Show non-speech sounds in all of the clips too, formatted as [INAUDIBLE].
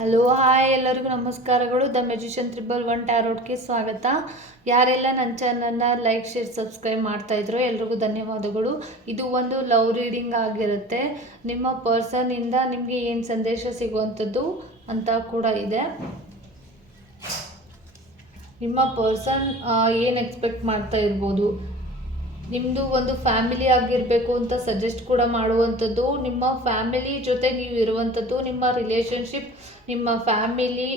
Hello hi ಎಲ್ಲರಿಗೂ ನಮಸ್ಕಾರಗಳು. The magician triple one ಟ್ಯಾರೋಟ್ಗೆ ಸ್ವಾಗತ. ಯಾರೆಲ್ಲ ನನ್ನ ಚಾನಲ್ನ ಲೈಕ್ ಶೇರ್ ಸಬ್ಸ್ಕ್ರೈಬ್ ಮಾಡ್ತಾ ಇದ್ರು ಎಲ್ರಿಗೂ ಧನ್ಯವಾದಗಳು. ಇದು ಒಂದು ಲವ್ ರೀಡಿಂಗ್ ಆಗಿರುತ್ತೆ. ನಿಮ್ಮ ಪರ್ಸನಿಂದ ನಿಮಗೆ ಏನು ಸಂದೇಶ ಸಿಗುವಂಥದ್ದು ಅಂತ ಕೂಡ ಇದೆ. ನಿಮ್ಮ ಪರ್ಸನ್ ಏನು ಎಕ್ಸ್ಪೆಕ್ಟ್ ಮಾಡ್ತಾ ಇರ್ಬೋದು? ನಿಮ್ಮದು ಒಂದು ಫ್ಯಾಮಿಲಿ ಆಗಿರಬೇಕು ಅಂತ ಸಜೆಸ್ಟ್ ಕೂಡ ಮಾಡುವಂಥದ್ದು. ನಿಮ್ಮ ಫ್ಯಾಮಿಲಿ ಜೊತೆ ನೀವು ಇರುವಂಥದ್ದು, ನಿಮ್ಮ ರಿಲೇಷನ್ಶಿಪ್ ನಿಮ್ಮ ಫ್ಯಾಮಿಲಿ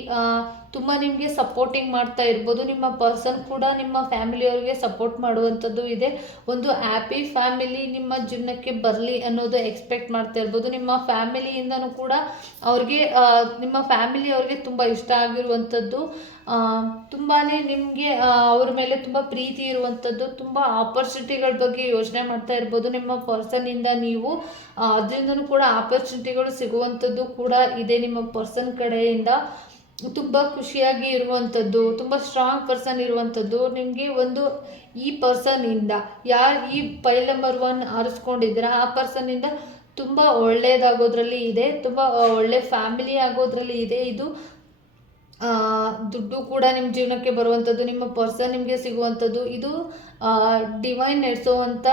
ತುಂಬ ನಿಮಗೆ ಸಪೋರ್ಟಿಂಗ್ ಮಾಡ್ತಾ ಇರ್ಬೋದು. ನಿಮ್ಮ ಪರ್ಸನ್ ಕೂಡ ನಿಮ್ಮ ಫ್ಯಾಮಿಲಿಯವ್ರಿಗೆ ಸಪೋರ್ಟ್ ಮಾಡುವಂಥದ್ದು ಇದೆ. ಒಂದು ಹ್ಯಾಪಿ ಫ್ಯಾಮಿಲಿ ನಿಮ್ಮ ಜೀವನಕ್ಕೆ ಬರಲಿ ಅನ್ನೋದು ಎಕ್ಸ್ಪೆಕ್ಟ್ ಮಾಡ್ತಾ ಇರ್ಬೋದು. ನಿಮ್ಮ ಫ್ಯಾಮಿಲಿಯಿಂದನೂ ಕೂಡ ಅವ್ರಿಗೆ ನಿಮ್ಮ ಫ್ಯಾಮಿಲಿ ಅವ್ರಿಗೆ ತುಂಬ ಇಷ್ಟ ಆಗಿರುವಂಥದ್ದು. ತುಂಬಾ ನಿಮಗೆ ಅವ್ರ ಮೇಲೆ ತುಂಬ ಪ್ರೀತಿ ಇರುವಂಥದ್ದು. ತುಂಬ ಆಪರ್ಚುನಿಟಿಗಳ ಬಗ್ಗೆ ಯೋಚನೆ ಮಾಡ್ತಾ ಇರ್ಬೋದು. ನಿಮ್ಮ ಪರ್ಸನ್ನಿಂದ ನೀವು ಅದರಿಂದನೂ ಕೂಡ ಆಪರ್ಚುನಿಟಿಗಳು ಸಿಗುವಂಥದ್ದು ಕೂಡ ಇದೆ. ನಿಮ್ಮ ಪರ್ಸನ್ ಕಡೆಯಿಂದ ತುಂಬ ಖುಷಿಯಾಗಿ ಇರುವಂಥದ್ದು ತುಂಬ ಸ್ಟ್ರಾಂಗ್ ಪರ್ಸನ್ ಇರುವಂಥದ್ದು ನಿಮಗೆ ಒಂದು ಈ ಪರ್ಸನಿಂದ ಯಾರು ಈ ಪೈಲ್ ನಂಬರ್ ಒನ್ ಆರಿಸ್ಕೊಂಡಿದ್ದೀರ, ಆ ಪರ್ಸನಿಂದ ತುಂಬ ಒಳ್ಳೆಯದಾಗೋದ್ರಲ್ಲಿ ಇದೆ, ತುಂಬ ಒಳ್ಳೆ ಫ್ಯಾಮಿಲಿ ಆಗೋದ್ರಲ್ಲಿ ಇದೆ, ಇದು ದುಡ್ಡು ಕೂಡ ನಿಮ್ಮ ಜೀವನಕ್ಕೆ ಬರುವಂಥದ್ದು ನಿಮ್ಮ ಪರ್ಸನ್ ನಿಮಗೆ ಸಿಗುವಂಥದ್ದು ಇದು ಡಿವೈನ್ ನಡೆಸೋವಂಥ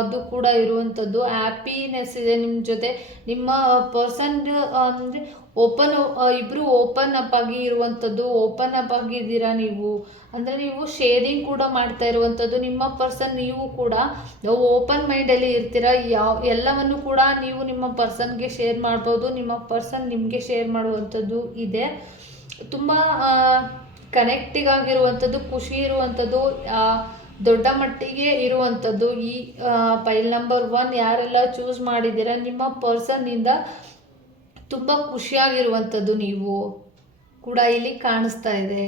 ಅದು ಕೂಡ ಇರುವಂಥದ್ದು ಹ್ಯಾಪಿನೆಸ್ ಇದೆ ನಿಮ್ಮ ಜೊತೆ. ನಿಮ್ಮ ಪರ್ಸನ್ ಅಂದರೆ ಓಪನ್ ಇಬ್ಬರು ಓಪನ್ ಅಪ್ ಆಗಿ ಇರುವಂಥದ್ದು ಓಪನ್ ಅಪ್ ಆಗಿದ್ದೀರಾ ನೀವು? ಅಂದರೆ ನೀವು ಶೇರಿಂಗ್ ಕೂಡ ಮಾಡ್ತಾ ಇರುವಂಥದ್ದು ನಿಮ್ಮ ಪರ್ಸನ್ ನೀವು ಕೂಡ ಓಪನ್ ಮೈಂಡಲ್ಲಿ ಇರ್ತೀರ? ಯಾವ, ಎಲ್ಲವನ್ನು ಕೂಡ ನೀವು ನಿಮ್ಮ ಪರ್ಸನ್ಗೆ ಶೇರ್ ಮಾಡ್ಬೋದು, ನಿಮ್ಮ ಪರ್ಸನ್ ನಿಮಗೆ ಶೇರ್ ಮಾಡುವಂಥದ್ದು ಇದೆ. ತುಂಬ ಕನೆಕ್ಟಿಗ್ ಆಗಿರುವಂಥದ್ದು, ಖುಷಿ ಇರುವಂಥದ್ದು ದೊಡ್ಡ ಮಟ್ಟಿಗೆ ಇರುವಂಥದ್ದು. ಈ ಪೈಲ್ ನಂಬರ್ ಒನ್ ಯಾರೆಲ್ಲ ಚೂಸ್ ಮಾಡಿದ್ದೀರ, ನಿಮ್ಮ ಪರ್ಸನ್ನಿಂದ ತುಂಬ ಖುಷಿಯಾಗಿರುವಂಥದ್ದು ನೀವು ಕೂಡ ಇಲ್ಲಿ ಕಾಣಿಸ್ತಾ ಇದೆ.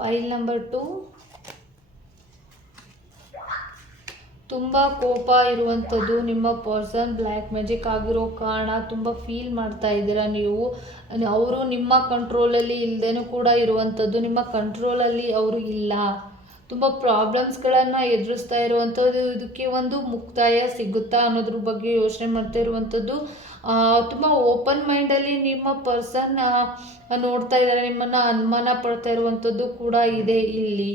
ಪೈಲ್ ನಂಬರ್ ಟು ತುಂಬ ಕೋಪ ಇರುವಂಥದ್ದು ನಿಮ್ಮ ಪರ್ಸನ್ ಬ್ಲ್ಯಾಕ್ ಮ್ಯಾಜಿಕ್ ಆಗಿರೋ ಕಾರಣ ತುಂಬ ಫೀಲ್ ಮಾಡ್ತಾ ಇದ್ದೀರಾ ನೀವು? ಅವರು ನಿಮ್ಮ ಕಂಟ್ರೋಲಲ್ಲಿ ಇಲ್ಲದೇನೂ ಕೂಡ ಇರುವಂಥದ್ದು ನಿಮ್ಮ ಕಂಟ್ರೋಲಲ್ಲಿ ಅವರು ಇಲ್ಲ. ತುಂಬ ಪ್ರಾಬ್ಲಮ್ಸ್ಗಳನ್ನು ಎದುರಿಸ್ತಾ ಇರುವಂಥದ್ದು ಇದಕ್ಕೆ ಒಂದು ಮುಕ್ತಾಯ ಸಿಗುತ್ತಾ ಅನ್ನೋದ್ರ ಬಗ್ಗೆ ಯೋಚನೆ ಮಾಡ್ತಾ ಇರುವಂಥದ್ದು. ತುಂಬ ಓಪನ್ ಮೈಂಡಲ್ಲಿ ನಿಮ್ಮ ಪರ್ಸನ್ ನೋಡ್ತಾ ಇದ್ದಾರೆ, ನಿಮ್ಮನ್ನು ಅನುಮಾನ ಪಡ್ತಾ ಇರುವಂಥದ್ದು ಕೂಡ ಇದೆ ಇಲ್ಲಿ.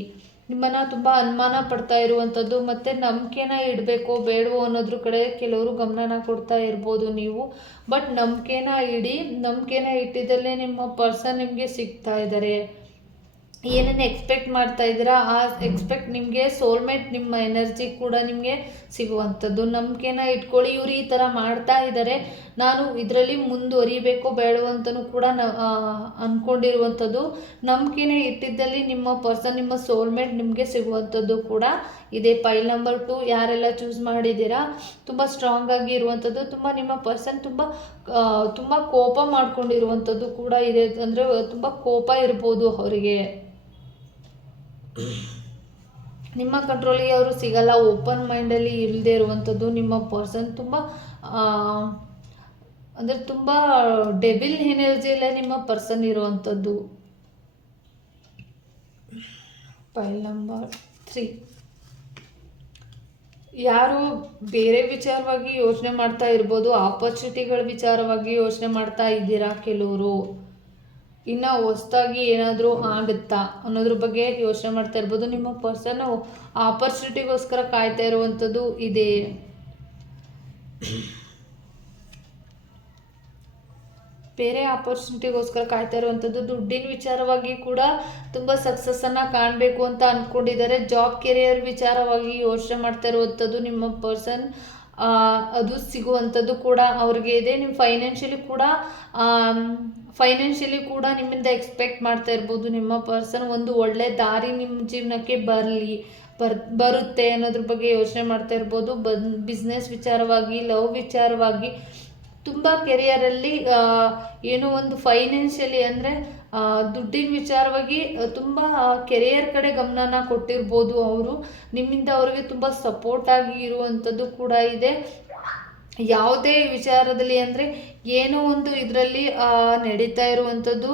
ನಿಮ್ಮನ್ನು ತುಂಬ ಅನುಮಾನ ಪಡ್ತಾ ಇರುವಂಥದ್ದು ಮತ್ತು ನಂಬಿಕೆನ ಇಡಬೇಕೋ ಬೇಡವೋ ಅನ್ನೋದ್ರ ಕಡೆ ಕೆಲವರು ಗಮನನ ಕೊಡ್ತಾ ಇರ್ಬೋದು ನೀವು. ಬಟ್ ನಂಬಿಕೆನ ಇಡಿ, ನಂಬಿಕೆನ ಇಟ್ಟಿದ್ದಲ್ಲೇ ನಿಮ್ಮ ಪರ್ಸನ್ ನಿಮಗೆ ಸಿಗ್ತಾ ಇದ್ದಾರೆ ಏನೇನು ಎಕ್ಸ್ಪೆಕ್ಟ್ ಮಾಡ್ತಾ ಇದ್ದೀರಾ ಆ ಎಕ್ಸ್ಪೆಕ್ಟ್ ನಿಮಗೆ ಸೋಲ್ಮೇಟ್ ನಿಮ್ಮ ಎನರ್ಜಿ ಕೂಡ ನಿಮಗೆ ಸಿಗುವಂಥದ್ದು. ನಂಬಿಕೆನ ಇಟ್ಕೊಳ್ಳಿ ಇವರು ಈ ಥರ ಮಾಡ್ತಾ ಇದ್ದಾರೆ ನಾನು ಇದರಲ್ಲಿ ಮುಂದುವರಿಬೇಕೋ ಬೇಡವೋ ಅಂತಲೂ ಕೂಡ ನ ಆ, ಅಂದ್ಕೊಂಡಿರುವಂಥದ್ದು ನಂಬಿಕೆನೇ ಇಟ್ಟಿದ್ದಲ್ಲಿ ನಿಮ್ಮ ಪರ್ಸನ್ ನಿಮ್ಮ ಸೋಲ್ಮೇಟ್ ನಿಮಗೆ ಸಿಗುವಂಥದ್ದು ಕೂಡ ಇದೆ. ಪೈಲ್ ನಂಬರ್ ಟು ಯಾರೆಲ್ಲ ಚೂಸ್ ಮಾಡಿದ್ದೀರಾ ತುಂಬ ಸ್ಟ್ರಾಂಗ್ ಆಗಿ ಇರುವಂಥದ್ದು ತುಂಬ ನಿಮ್ಮ ಪರ್ಸನ್ ತುಂಬ ತುಂಬ ಕೋಪ ಮಾಡ್ಕೊಂಡಿರುವಂಥದ್ದು ಕೂಡ ಇದೆ. ಅಂದರೆ ತುಂಬ ಕೋಪ ಇರ್ಬೋದು ಅವರಿಗೆ. ನಿಮ್ಮ ಕಂಟ್ರೋಲಿಗೆ ಅವರು ಸಿಗಲ್ಲ ಓಪನ್ ಮೈಂಡಲ್ಲಿ ಇಲ್ಲದೆ ಇರುವಂಥದ್ದು ನಿಮ್ಮ ಪರ್ಸನ್ ತುಂಬ ಅಂದರೆ ತುಂಬ ಡೆಬಿಲ್ ಎನರ್ಜಿಯಲ್ಲೇ ನಿಮ್ಮ ಪರ್ಸನ್ ಇರುವಂಥದ್ದು ಫೈಲ್ ನಂಬರ್ ತ್ರೀ ಯಾರು ಬೇರೆ ವಿಚಾರವಾಗಿ ಯೋಚನೆ ಮಾಡ್ತಾ ಇರ್ಬೋದು ಆಪರ್ಚುನಿಟಿಗಳ ವಿಚಾರವಾಗಿ ಯೋಚನೆ ಮಾಡ್ತಾ ಇದ್ದೀರಾ ಕೆಲವರು? ಇನ್ನು ಹೊಸ್ದಾಗಿ ಏನಾದರೂ ಆಗುತ್ತಾ ಅನ್ನೋದ್ರ ಬಗ್ಗೆ ಯೋಚನೆ ಮಾಡ್ತಾ ಇರ್ಬೋದು. ನಿಮ್ಮ ಪರ್ಸನ್ ಆಪರ್ಚುನಿಟಿಗೋಸ್ಕರ ಕಾಯ್ತಾ ಇರುವಂಥದ್ದು ಇದೆ. ಬೇರೆ ಆಪರ್ಚುನಿಟಿಗೋಸ್ಕರ ಕಾಯ್ತಾ ಇರುವಂಥದ್ದು ದುಡ್ಡಿನ ವಿಚಾರವಾಗಿ ಕೂಡ ತುಂಬ ಸಕ್ಸಸ್ಸನ್ನು ಕಾಣಬೇಕು ಅಂತ ಅಂದ್ಕೊಂಡಿದ್ದಾರೆ ಜಾಬ್ ಕೆರಿಯರ್ ವಿಚಾರವಾಗಿ ಯೋಚನೆ ಮಾಡ್ತಾ ಇರುವಂಥದ್ದು ನಿಮ್ಮ ಪರ್ಸನ್ ಅದು ಸಿಗುವಂಥದ್ದು ಕೂಡ ಅವ್ರಿಗೆ ಇದೆ. ನಿಮ್ಮ ಫೈನಾನ್ಷಿಯಲಿ ಕೂಡ ಫೈನಾನ್ಷಿಯಲಿ ಕೂಡ ನಿಮ್ಮಿಂದ ಎಕ್ಸ್ಪೆಕ್ಟ್ ಮಾಡ್ತಾ ಇರ್ಬೋದು. ನಿಮ್ಮ ಪರ್ಸನ್ ಒಂದು ಒಳ್ಳೆ ದಾರಿ ನಿಮ್ಮ ಜೀವನಕ್ಕೆ ಬರಲಿ, ಬರ್, ಬರುತ್ತೆ ಅನ್ನೋದ್ರ ಬಗ್ಗೆ ಯೋಚನೆ ಮಾಡ್ತಾ ಇರ್ಬೋದು. ಬನ್ ಬಿಸ್ನೆಸ್ ವಿಚಾರವಾಗಿ ಲವ್ ವಿಚಾರವಾಗಿ, ತುಂಬ ಕೆರಿಯರಲ್ಲಿ ಏನೋ ಒಂದು ಫೈನಾನ್ಷಿಯಲಿ ಅಂದರೆ ದುಡ್ಡಿನ ವಿಚಾರವಾಗಿ ತುಂಬ ಕೆರಿಯರ್ ಕಡೆ ಗಮನನ ಕೊಟ್ಟಿರ್ಬೋದು ಅವರು. ನಿಮ್ಮಿಂದ ಅವರಿಗೆ ತುಂಬ ಸಪೋರ್ಟ್ ಆಗಿ ಇರುವಂಥದ್ದು ಕೂಡ ಇದೆ. ಯಾವುದೇ ವಿಚಾರದಲ್ಲಿ ಅಂದರೆ ಏನೋ ಒಂದು ಇದರಲ್ಲಿ ನಡೀತಾ ಇರುವಂಥದ್ದು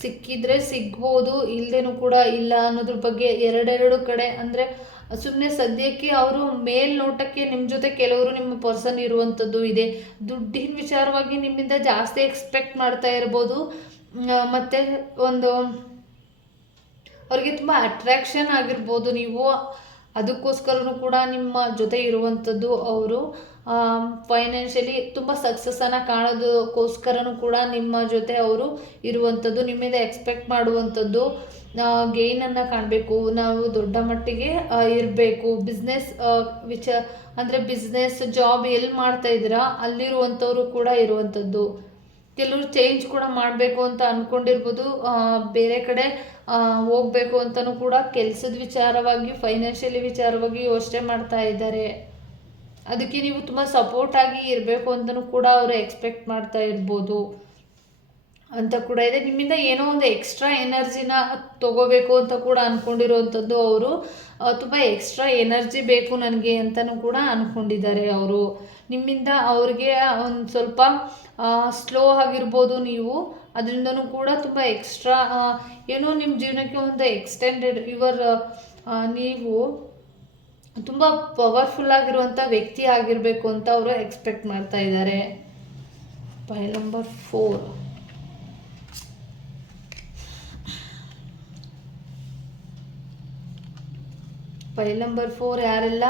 ಸಿಕ್ಕಿದ್ರೆ ಸಿಗ್ಬೋದು ಇಲ್ಲದೇನೂ ಕೂಡ ಇಲ್ಲ ಅನ್ನೋದ್ರ ಬಗ್ಗೆ ಎರಡೆರಡು ಕಡೆ ಅಂದರೆ ಸುಮ್ಮನೆ ಸದ್ಯಕ್ಕೆ ಅವರು ಮೇಲ್ನೋಟಕ್ಕೆ ನಿಮ್ಮ ಜೊತೆ ಕೆಲವರು ನಿಮ್ಮ ಪರ್ಸನ್ ಇರುವಂಥದ್ದು ಇದೆ. ದುಡ್ಡಿನ ವಿಚಾರವಾಗಿ ನಿಮ್ಮಿಂದ ಜಾಸ್ತಿ ಎಕ್ಸ್ಪೆಕ್ಟ್ ಮಾಡ್ತಾ ಇರ್ಬೋದು. ಮತ್ತೆ ಒಂದು ಅವ್ರಿಗೆ ತುಂಬ ಅಟ್ರಾಕ್ಷನ್ ಆಗಿರ್ಬೋದು ನೀವು. ಅದಕ್ಕೋಸ್ಕರನೂ ಕೂಡ ನಿಮ್ಮ ಜೊತೆ ಇರುವಂಥದ್ದು ಅವರು. ಫೈನಾನ್ಷಿಯಲಿ ತುಂಬ ಸಕ್ಸಸ್ಸನ್ನು ಕಾಣೋದಕ್ಕೋಸ್ಕರನೂ ಕೂಡ ನಿಮ್ಮ ಜೊತೆ ಅವರು ಇರುವಂಥದ್ದು ನಿಮ್ಮಿಂದ ಎಕ್ಸ್ಪೆಕ್ಟ್ ಮಾಡುವಂಥದ್ದು ಗೇನನ್ನು ಕಾಣಬೇಕು. ನಾವು ದೊಡ್ಡ ಮಟ್ಟಿಗೆ ಇರಬೇಕು. ಬಿಸ್ನೆಸ್ ವಿಚ, ಅಂದರೆ ಬಿಸ್ನೆಸ್ ಜಾಬ್ ಎಲ್ಲಿ ಮಾಡ್ತಾ ಇದ್ದೀರಾ, ಅಲ್ಲಿರುವಂಥವ್ರು ಕೂಡ ಇರುವಂಥದ್ದು. ಕೆಲವರು ಚೇಂಜ್ ಕೂಡ ಮಾಡಬೇಕು ಅಂತ ಅಂದ್ಕೊಂಡಿರ್ಬೋದು ಬೇರೆ ಕಡೆ ಹೋಗಬೇಕು ಅಂತಲೂ ಕೂಡ ಕೆಲಸದ ವಿಚಾರವಾಗಿ ಫೈನಾನ್ಷಿಯಲಿ ವಿಚಾರವಾಗಿ ಯೋಚನೆ ಮಾಡ್ತಾ ಇದ್ದಾರೆ. ಅದಕ್ಕೆ ನೀವು ತುಂಬ ಸಪೋರ್ಟ್ ಆಗಿ ಇರಬೇಕು ಅಂತಲೂ ಕೂಡ ಅವರು ಎಕ್ಸ್ಪೆಕ್ಟ್ ಮಾಡ್ತಾ ಇರ್ಬೋದು. ಅಂತ ಕೂಡ ಇದೆ. ನಿಮ್ಮಿಂದ ಏನೋ ಒಂದು ಎಕ್ಸ್ಟ್ರಾ ಎನರ್ಜಿನ ತಗೋಬೇಕು ಅಂತ ಕೂಡ ಅಂದ್ಕೊಂಡಿರೋವಂಥದ್ದು ಅವರು. ತುಂಬ ಎಕ್ಸ್ಟ್ರಾ ಎನರ್ಜಿ ಬೇಕು ನನಗೆ ಅಂತಲೂ ಕೂಡ ಅಂದ್ಕೊಂಡಿದ್ದಾರೆ ಅವರು. ನಿಮ್ಮಿಂದ ಅವ್ರಿಗೆ ಒಂದು ಸ್ವಲ್ಪ ಸ್ಲೋ ಆಗಿರ್ಬೋದು ನೀವು. ಅದರಿಂದನೂ ಕೂಡ ತುಂಬ ಎಕ್ಸ್ಟ್ರಾ ಏನೋ ನಿಮ್ಮ ಜೀವನಕ್ಕೆ ಒಂದು ಎಕ್ಸ್ಟೆಂಡೆಡ್ ಯುವರ್ ನೀವು ತುಂಬ ಪವರ್ಫುಲ್ ಆಗಿರುವಂಥ ವ್ಯಕ್ತಿ ಆಗಿರಬೇಕು ಅಂತ ಅವರು ಎಕ್ಸ್ಪೆಕ್ಟ್ ಮಾಡ್ತಾ ಇದ್ದಾರೆ. Pi number four file number four ಯಾರೆಲ್ಲ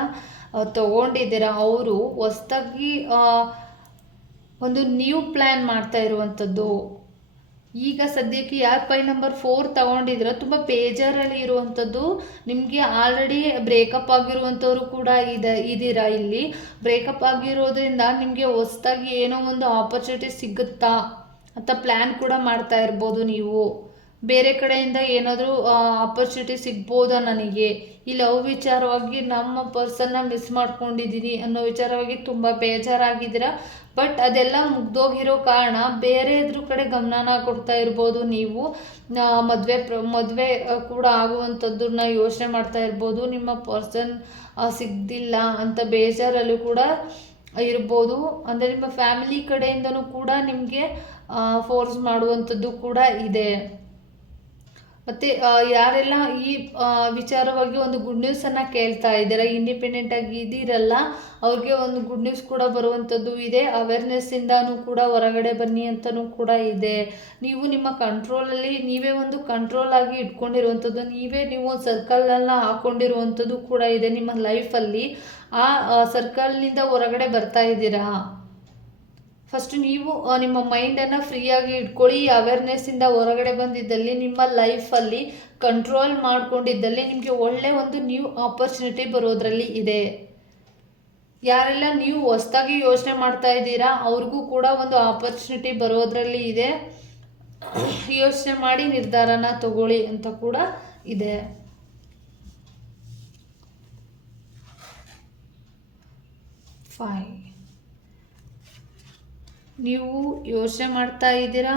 ತಗೊಂಡಿದ್ದೀರಾ, ಅವರು ಹೊಸ್ದಾಗಿ ಒಂದು ನ್ಯೂ ಪ್ಲ್ಯಾನ್ ಮಾಡ್ತಾ ಇರುವಂಥದ್ದು. ಈಗ ಸದ್ಯಕ್ಕೆ ಯಾರು ಫೈಲ್ ನಂಬರ್ ಫೋರ್ ತಗೊಂಡಿದ್ದೀರ, ತುಂಬ ಬೇಜಾರಲ್ಲಿ ಇರುವಂಥದ್ದು. ನಿಮಗೆ ಆಲ್ರೆಡಿ ಬ್ರೇಕಪ್ ಆಗಿರುವಂಥವ್ರು ಕೂಡ ಇದೆ, ಇದ್ದೀರಾ ಇಲ್ಲಿ. ಬ್ರೇಕಪ್ ಆಗಿರೋದ್ರಿಂದ ನಿಮಗೆ ಹೊಸ್ದಾಗಿ ಏನೋ ಒಂದು ಆಪರ್ಚುನಿಟಿ ಸಿಗುತ್ತಾ ಅಂತ ಪ್ಲ್ಯಾನ್ ಕೂಡ ಮಾಡ್ತಾ ಇರ್ಬೋದು ನೀವು. ಬೇರೆ ಕಡೆಯಿಂದ ಏನಾದರೂ ಆಪರ್ಚುನಿಟಿ ಸಿಗ್ಬೋದಾ ನನಗೆ? ಈ ಲವ್ ವಿಚಾರವಾಗಿ ನಮ್ಮ ಪರ್ಸನ್ನ ಮಿಸ್ ಮಾಡ್ಕೊಂಡಿದ್ದೀನಿ ಅನ್ನೋ ವಿಚಾರವಾಗಿ ತುಂಬ ಬೇಜಾರಾಗಿದ್ದೀರ? ಬಟ್ ಅದೆಲ್ಲ ಮುಗ್ದೋಗಿರೋ ಕಾರಣ ಬೇರೆ ಇದ್ರ ಕಡೆ ಗಮನನ ಕೊಡ್ತಾ ಇರ್ಬೋದು ನೀವು. ಮದುವೆ ಪ್ರ, ಮದುವೆ ಕೂಡ ಆಗುವಂಥದ್ದನ್ನ ಯೋಚನೆ ಮಾಡ್ತಾ ಇರ್ಬೋದು. ನಿಮ್ಮ ಪರ್ಸನ್ ಸಿಗ್ದಿಲ್ಲ ಅಂತ ಬೇಜಾರಲ್ಲೂ ಕೂಡ ಇರ್ಬೋದು. ಅಂದರೆ ನಿಮ್ಮ ಫ್ಯಾಮಿಲಿ ಕಡೆಯಿಂದನೂ ಕೂಡ ನಿಮಗೆ ಫೋರ್ಸ್ ಮಾಡುವಂಥದ್ದು ಕೂಡ ಇದೆ. ಮತ್ತು ಯಾರೆಲ್ಲ ಈ ವಿಚಾರವಾಗಿ ಒಂದು ಗುಡ್ ನ್ಯೂಸನ್ನು ಕೇಳ್ತಾ ಇದ್ದೀರಾ ಇಂಡಿಪೆಂಡೆಂಟ್ ಆಗಿ ಇದ್ದೀರಲ್ಲ, ಅವ್ರಿಗೆ ಒಂದು ಗುಡ್ ನ್ಯೂಸ್ ಕೂಡ ಬರುವಂಥದ್ದು ಇದೆ ಅವೇರ್ನೆಸ್ಸಿಂದನೂ ಕೂಡ ಹೊರಗಡೆ ಬನ್ನಿ ಅಂತಲೂ ಕೂಡ ಇದೆ. ನೀವು ನಿಮ್ಮ ಕಂಟ್ರೋಲಲ್ಲಿ ನೀವೇ ಒಂದು ಕಂಟ್ರೋಲ್ ಆಗಿ ಇಟ್ಕೊಂಡಿರುವಂಥದ್ದು, ನೀವೇ ನೀವು ಒಂದು ಸರ್ಕಲನ್ನು ಹಾಕ್ಕೊಂಡಿರುವಂಥದ್ದು ಕೂಡ ಇದೆ ನಿಮ್ಮ ಲೈಫಲ್ಲಿ ಆ ಸರ್ಕಲ್ನಿಂದ ಹೊರಗಡೆ ಬರ್ತಾ ಇದ್ದೀರಾ? ಫಸ್ಟ್ ನೀವು ನಿಮ್ಮ ಮೈಂಡನ್ನು ಫ್ರೀಯಾಗಿ ಇಟ್ಕೊಳ್ಳಿ, ಈ ಅವೇರ್ನೆಸ್ಸಿಂದ ಹೊರಗಡೆ ಬಂದಿದ್ದಲ್ಲಿ, ನಿಮ್ಮ ಲೈಫಲ್ಲಿ ಕಂಟ್ರೋಲ್ ಮಾಡ್ಕೊಂಡಿದ್ದಲ್ಲಿ ನಿಮಗೆ ಒಳ್ಳೆ ಒಂದು ನ್ಯೂ ಆಪರ್ಚುನಿಟಿ ಬರೋದ್ರಲ್ಲಿ ಇದೆ. ಯಾರೆಲ್ಲ ನೀವು ಹೊಸ್ದಾಗಿ ಯೋಚನೆ ಮಾಡ್ತಾ ಇದ್ದೀರಾ, ಅವ್ರಿಗೂ ಕೂಡ ಒಂದು ಆಪರ್ಚುನಿಟಿ ಬರೋದ್ರಲ್ಲಿ ಇದೆ. [COUGHS] ಯೋಚನೆ ಮಾಡಿ ನಿರ್ಧಾರನ ತಗೊಳ್ಳಿ ಅಂತ ಕೂಡ ಇದೆ. ಫೈವ್ ನೀವು ಯೋಚನೆ ಮಾಡ್ತಾ ಇದ್ದೀರಾ?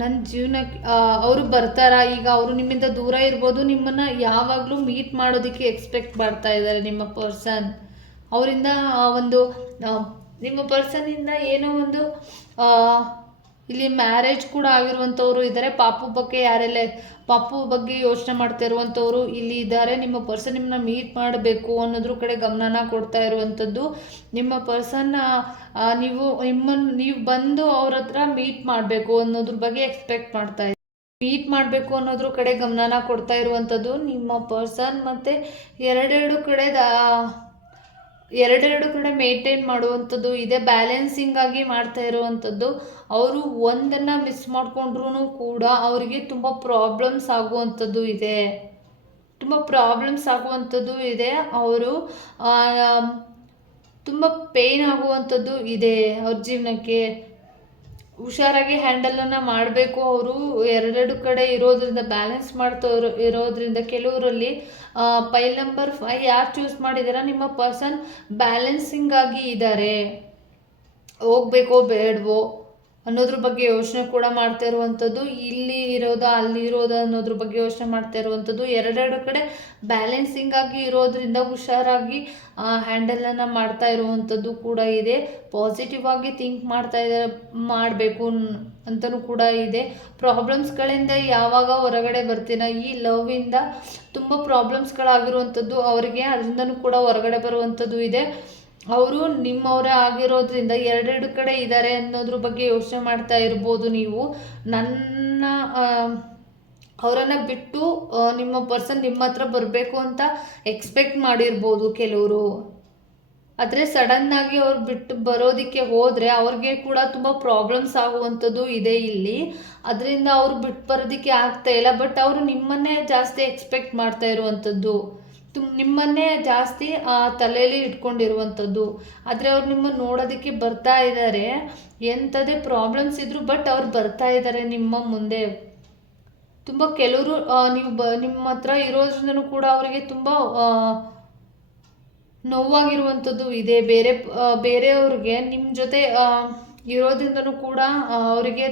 ನನ್ನ ಜೀವನಕ್ಕೆ ಅವರು ಬರ್ತಾರಾ? ಈಗ ಅವರು ನಿಮ್ಮಿಂದ ದೂರ ಇರ್ಬೋದು, ನಿಮ್ಮನ್ನು ಯಾವಾಗಲೂ ಮೀಟ್ ಮಾಡೋದಕ್ಕೆ ಎಕ್ಸ್ಪೆಕ್ಟ್ ಮಾಡ್ತಾ ಇದ್ದಾರೆ ನಿಮ್ಮ ಪರ್ಸನ್ ಅವರಿಂದ ಒಂದು ನಿಮ್ಮ ಪರ್ಸನಿಂದ ಏನೋ ಒಂದು ಇಲ್ಲಿ ಮ್ಯಾರೇಜ್ ಕೂಡ ಆಗಿರುವಂಥವ್ರು ಇದ್ದಾರೆ ಪಾಪು ಬಗ್ಗೆ ಯಾರೆಲ್ಲ ಪಾಪು ಬಗ್ಗೆ ಯೋಚನೆ ಮಾಡ್ತಾ ಇರುವಂಥವ್ರು ಇಲ್ಲಿ ಇದ್ದಾರೆ ನಿಮ್ಮ ಪರ್ಸನ್ ನಿಮ್ಮನ್ನ ಮೀಟ್ ಮಾಡಬೇಕು ಅನ್ನೋದ್ರ ಕಡೆ ಗಮನನ ಕೊಡ್ತಾ ಇರುವಂಥದ್ದು ನಿಮ್ಮ ಪರ್ಸನ್ ನೀವು ನಿಮ್ಮನ್ನು ನೀವು ಬಂದು ಅವ್ರ ಹತ್ರ ಮೀಟ್ ಮಾಡಬೇಕು ಅನ್ನೋದ್ರ ಬಗ್ಗೆ ಎಕ್ಸ್ಪೆಕ್ಟ್ ಮಾಡ್ತಾ ಇದ್ದಾರೆ ಮೀಟ್ ಮಾಡಬೇಕು ಅನ್ನೋದ್ರ ಕಡೆ ಗಮನನ ಕೊಡ್ತಾ ಇರುವಂಥದ್ದು ನಿಮ್ಮ ಪರ್ಸನ್ ಮತ್ತು ಎರಡೆರಡು ಕಡೆ ಎರಡೆರಡು ಕಡೆ ಮೇಂಟೈನ್ ಮಾಡುವಂಥದ್ದು, ಇದೆ ಬ್ಯಾಲೆನ್ಸಿಂಗ್ ಆಗಿ ಮಾಡ್ತಾ ಇರುವಂಥದ್ದು, ಅವರು ಒಂದನ್ನು ಮಿಸ್ ಮಾಡಿಕೊಂಡ್ರೂ ಕೂಡ ಅವರಿಗೆ ತುಂಬ ಪ್ರಾಬ್ಲಮ್ಸ್ ಆಗುವಂಥದ್ದು ಇದೆ. ತುಂಬ ಪ್ರಾಬ್ಲಮ್ಸ್ ಆಗುವಂಥದ್ದು ಇದೆ, ಅವರು ತುಂಬ ಪೇಯ್ನ್ ಆಗುವಂಥದ್ದು ಇದೆ ಅವ್ರ ಜೀವನಕ್ಕೆ. ಹುಷಾರಾಗಿ ಹ್ಯಾಂಡಲನ್ನು ಮಾಡಬೇಕು. ಅವರು ಎರಡೆರಡು ಕಡೆ ಇರೋದ್ರಿಂದ, ಬ್ಯಾಲೆನ್ಸ್ ಮಾಡ್ತಾ ಇರೋ- ಇರೋದ್ರಿಂದ ಕೆಲವರಲ್ಲಿ ಪೈಲ್ ನಂಬರ್ ಫೈ ಯಾರು ಚೂಸ್ ಮಾಡಿದಾರ, ನಿಮ್ಮ ಪರ್ಸನ್ ಬ್ಯಾಲೆನ್ಸಿಂಗ್ ಆಗಿ ಇದ್ದಾರೆ ಹೋಗ್ಬೇಕೋ ಬೇಡವೋ. ಅನ್ನೋದ್ರ ಬಗ್ಗೆ ಯೋಚನೆ ಕೂಡ ಮಾಡ್ತಾ ಇರುವಂಥದ್ದು, ಇಲ್ಲಿ ಇರೋದ, ಅಲ್ಲಿ ಇರೋದ ಅನ್ನೋದ್ರ ಬಗ್ಗೆ ಯೋಚನೆ ಮಾಡ್ತಾ ಇರುವಂಥದ್ದು. ಎರಡೆರಡು ಕಡೆ ಬ್ಯಾಲೆನ್ಸಿಂಗ್ ಆಗಿ ಇರೋದ್ರಿಂದ ಹುಷಾರಾಗಿ ಹ್ಯಾಂಡಲನ್ನು ಮಾಡ್ತಾ ಇರುವಂಥದ್ದು ಕೂಡ ಇದೆ. ಪಾಸಿಟಿವ್ ಆಗಿ ಥಿಂಕ್ ಮಾಡ್ತಾ ಇದ್ದಾರೆ, ಮಾಡಬೇಕು ಅಂತಲೂ ಕೂಡ ಇದೆ. ಪ್ರಾಬ್ಲಮ್ಸ್ಗಳಿಂದ ಯಾವಾಗ ಹೊರಗಡೆ ಬರ್ತೀನ, ಈ ಲವ್ವಿಂದ ತುಂಬ ಪ್ರಾಬ್ಲಮ್ಸ್ಗಳಾಗಿರುವಂಥದ್ದು ಅವರಿಗೆ ಅದರಿಂದನೂ ಕೂಡ ಹೊರಗಡೆ ಬರುವಂಥದ್ದು ಇದೆ. ಅವರು ನಿಮ್ಮವರೇ ಆಗಿರೋದ್ರಿಂದ ಎರಡೆರಡು ಕಡೆ ಇದ್ದಾರೆ ಅನ್ನೋದ್ರ ಬಗ್ಗೆ ಯೋಚನೆ ಮಾಡ್ತಾ ಇರ್ಬೋದು ನೀವು. ನನ್ನ ಅವರನ್ನು ಬಿಟ್ಟು ನಿಮ್ಮ ಪರ್ಸನ್ ನಿಮ್ಮ ಹತ್ರ ಬರಬೇಕು ಅಂತ ಎಕ್ಸ್ಪೆಕ್ಟ್ ಮಾಡಿರ್ಬೋದು ಕೆಲವರು. ಆದರೆ ಸಡನ್ನಾಗಿ ಅವ್ರು ಬಿಟ್ಟು ಬರೋದಕ್ಕೆ ಹೋದರೆ ಅವ್ರಿಗೆ ಕೂಡ ತುಂಬ ಪ್ರಾಬ್ಲಮ್ಸ್ ಆಗುವಂಥದ್ದು ಇದೆ ಇಲ್ಲಿ. ಅದರಿಂದ ಅವ್ರು ಬಿಟ್ಟು ಬರೋದಕ್ಕೆ ಆಗ್ತಾ ಇಲ್ಲ ಬಟ್ ಅವರು ನಿಮ್ಮನ್ನೇ ಜಾಸ್ತಿ ಎಕ್ಸ್ಪೆಕ್ಟ್ ಮಾಡ್ತಾ ಇರುವಂಥದ್ದು. ತುಮ್, ನಿಮ್ಮನ್ನೇ ಜಾಸ್ತಿ ತಲೆಯಲ್ಲಿ ಇಟ್ಕೊಂಡಿರುವಂಥದ್ದು. ಆದರೆ ಅವ್ರು ನಿಮ್ಮನ್ನು ನೋಡೋದಕ್ಕೆ ಬರ್ತಾ ಇದ್ದಾರೆ ಎಂಥದೇ ಪ್ರಾಬ್ಲಮ್ಸ್ ಇದ್ದರೂ ಬಟ್ ಅವ್ರು ಬರ್ತಾ ಇದ್ದಾರೆ ನಿಮ್ಮ ಮುಂದೆ. ತುಂಬ ಕೆಲವರು ನೀವು ಬ, ನಿಮ್ಮ ಹತ್ರ ಇರೋದ್ರಿಂದನೂ ಕೂಡ ಅವರಿಗೆ ತುಂಬ ನೋವಾಗಿರುವಂಥದ್ದು ಇದೆ. ಬೇರೆ ಬೇರೆಯವ್ರಿಗೆ ನಿಮ್ಮ ಜೊತೆ ಇರೋದ್ರಿಂದನೂ ಕೂಡ ಅವರಿಗೆ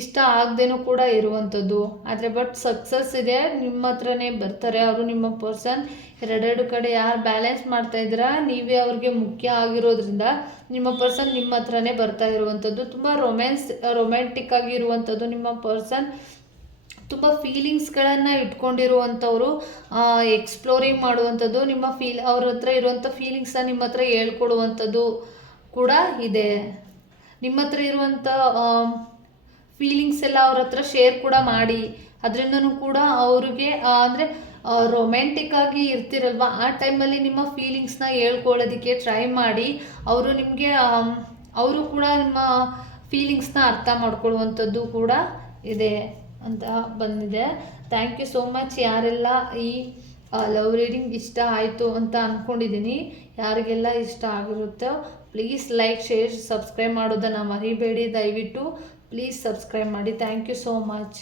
ಇಷ್ಟ ಆಗದೇನೂ ಕೂಡ ಇರುವಂಥದ್ದು. ಆದರೆ ಬಟ್ ಸಕ್ಸಸ್ ಇದೆ. ನಿಮ್ಮ ಹತ್ರನೇ ಬರ್ತಾರೆ ಅವರು, ನಿಮ್ಮ ಪರ್ಸನ್ ಎರಡೆರಡು ಕಡೆ ಯಾರು ಬ್ಯಾಲೆನ್ಸ್ ಮಾಡ್ತಾ ಇದ್ದೀರಾ, ನೀವೇ ಅವ್ರಿಗೆ ಮುಖ್ಯ ಆಗಿರೋದ್ರಿಂದ ನಿಮ್ಮ ಪರ್ಸನ್ ನಿಮ್ಮ ಹತ್ರನೇ ಬರ್ತಾ ಇರುವಂಥದ್ದು. ತುಂಬ ರೊಮ್ಯಾನ್ಸ್ ರೊಮ್ಯಾಂಟಿಕ್ ಆಗಿರುವಂಥದ್ದು ನಿಮ್ಮ ಪರ್ಸನ್ ತುಂಬ ಫೀಲಿಂಗ್ಸ್ಗಳನ್ನು ಇಟ್ಕೊಂಡಿರುವಂಥವ್ರು ಎಕ್ಸ್ಪ್ಲೋರಿಂಗ್ ಮಾಡುವಂಥದ್ದು, ನಿಮ್ಮ ಫೀಲ್ ಅವ್ರ ಹತ್ರ ಇರುವಂಥ ಫೀಲಿಂಗ್ಸನ್ನ ನಿಮ್ಮ ಹತ್ರ ಹೇಳ್ಕೊಡುವಂಥದ್ದು ಕೂಡ ಇದೆ. ನಿಮ್ಮ ಹತ್ರ ಇರುವಂಥ ಫೀಲಿಂಗ್ಸ್ ಎಲ್ಲ ಅವ್ರ ಹತ್ರ ಶೇರ್ ಕೂಡ ಮಾಡಿ, ಅದರಿಂದನು ಕೂಡ ಅವ್ರಿಗೆ ಅಂದರೆ ರೊಮ್ಯಾಂಟಿಕ್ ಆಗಿ ಇರ್ತಿರಲ್ವ? ಆ ಟೈಮಲ್ಲಿ ನಿಮ್ಮ ಫೀಲಿಂಗ್ಸ್ನ ಹೇಳ್ಕೊಳ್ಳೋದಕ್ಕೆ ಟ್ರೈ ಮಾಡಿ, ಅವರು ನಿಮಗೆ ಅವರು ಕೂಡ ನಿಮ್ಮ ಫೀಲಿಂಗ್ಸ್ನ ಅರ್ಥ ಮಾಡ್ಕೊಳ್ಳುವಂಥದ್ದು ಕೂಡ ಇದೆ ಅಂತ ಬಂದಿದೆ. ಥ್ಯಾಂಕ್ ಯು ಸೋ ಮಚ್ ಯಾರೆಲ್ಲ ಈ ಲವ್ ರೀಡಿಂಗ್ ಇಷ್ಟ ಆಯಿತು ಅಂತ ಅಂದ್ಕೊಂಡಿದ್ದೀನಿ ಯಾರಿಗೆಲ್ಲ ಇಷ್ಟ ಆಗಿರುತ್ತೋ ಪ್ಲೀಸ್ ಲೈಕ್ ಶೇರ್ ಸಬ್ಸ್ಕ್ರೈಬ್ ಮಾಡೋದನ್ನು ಮರಿಬೇಡಿ. ದಯವಿಟ್ಟು ಪ್ಲೀಸ್ ಸಬ್ಸ್ಕ್ರೈಬ್ ಮಾಡಿ ಥ್ಯಾಂಕ್ ಯು ಸೋ ಮಚ್